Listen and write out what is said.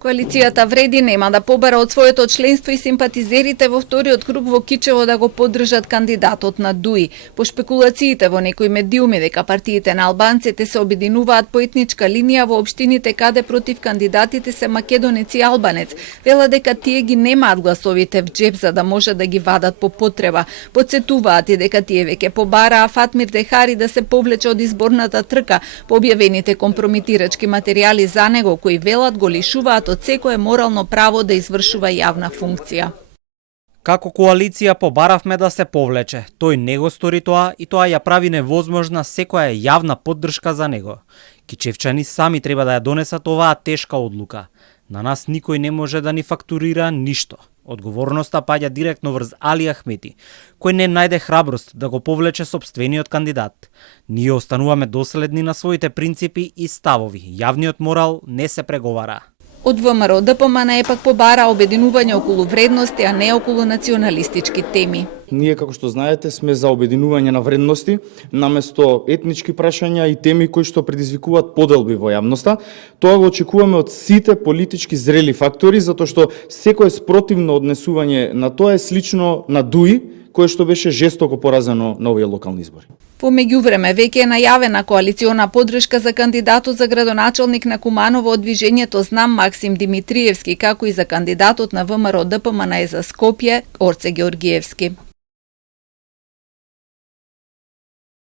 Коалицијата Вреди нема да побара од своето членство и симпатизерите во вториот круг во Кичево да го поддржат кандидатот на ДУИ. По шпекулациите во некои медиуми дека партиите на албанците се обединуваат по етничка линија во општините каде против кандидатите се македонец и албанец, вела дека тие ги немаат гласовите в джеб за да може да ги вадат по потреба. Подсетуваат и дека тие веќе побараа Фатмир Дехари да се повлече од изборната трка по објавените компрометирачки материјали за него кои велат го лишуваат од секое морално право да извршува јавна функција. Како коалиција побаравме да се повлече. Тој не го стори тоа и тоа ја прави невозможна секоја јавна поддршка за него. Кичевчани сами треба да ја донесат оваа тешка одлука. На нас никој не може да ни фактурира ништо. Одговорноста паѓа директно врз Али Ахмети, кој не најде храброст да го повлече сопствениот кандидат. Ние остануваме доследни на своите принципи и ставови. Јавниот морал не се преговара. Од ВМРО ДПМН пак побара обединување околу вредности, а не околу националистички теми. Ние, како што знаете, сме за обединување на вредности, наместо етнички прашања и теми кои што предизвикуваат поделби во јавноста. Тоа го очекуваме од сите политички зрели фактори, затоа што секое спротивно однесување на тоа е слично на ДУИ, кое што беше жестоко поразено на овие локални избори. По меѓувреме, веќе е најавена коалициона поддршка за кандидатот за градоначалник на Куманово од движењето Знам Максим Димитриевски, како и за кандидатот на ВМРО ДПМН за Скопје Орце Георгиевски.